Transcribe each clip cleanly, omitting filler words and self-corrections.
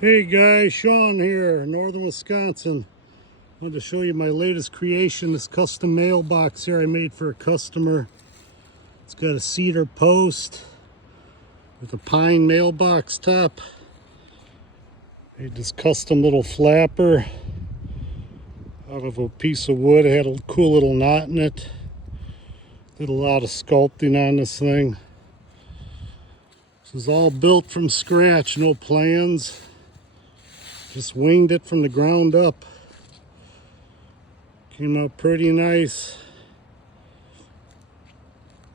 Hey guys, Sean here, northern Wisconsin. I wanted to show you my latest creation, this custom mailbox here I made for a customer. It's got a cedar post with a pine mailbox top. Made this custom little flapper out of a piece of wood. It had a cool little knot in it. Did a lot of sculpting on this thing. This is all built from scratch, no plans. Just winged it from the ground up. Came out pretty nice.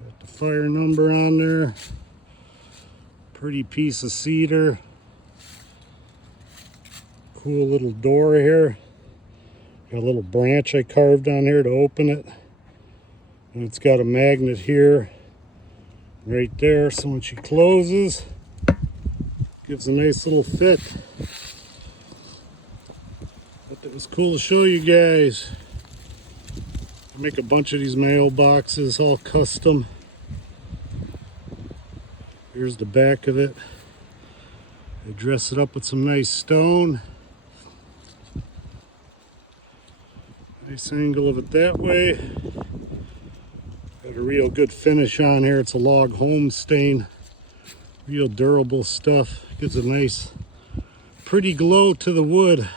Got the fire number on there. Pretty piece of cedar. Cool little door here. Got a little branch I carved on here to open it. And it's got a magnet here, right there. So when she closes, gives a nice little fit. It was cool to show you guys. I make a bunch of these mailboxes, all custom. Here's the back of it. I dress it up with some nice stone. Nice angle of it that way. Got a real good finish on here. It's a log home stain. Real durable stuff. Gives a nice, pretty glow to the wood.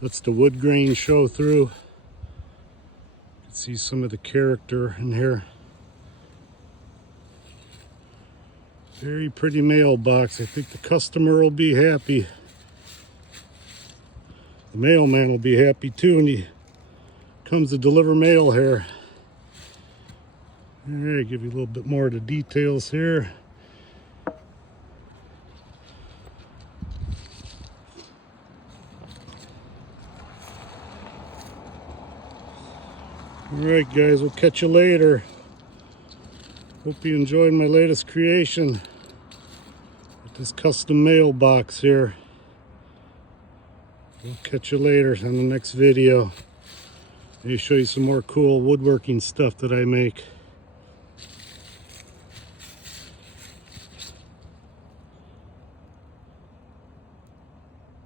Lets the wood grain show through. You can see some of the character in here. Very pretty mailbox. I think the customer will be happy. The mailman will be happy too when he comes to deliver mail here. All right, give you a little bit more of the details here. Alright guys, we'll catch you later. Hope you enjoyed my latest creation with this custom mailbox here. We'll catch you later on the next video. Let me show you some more cool woodworking stuff that I make.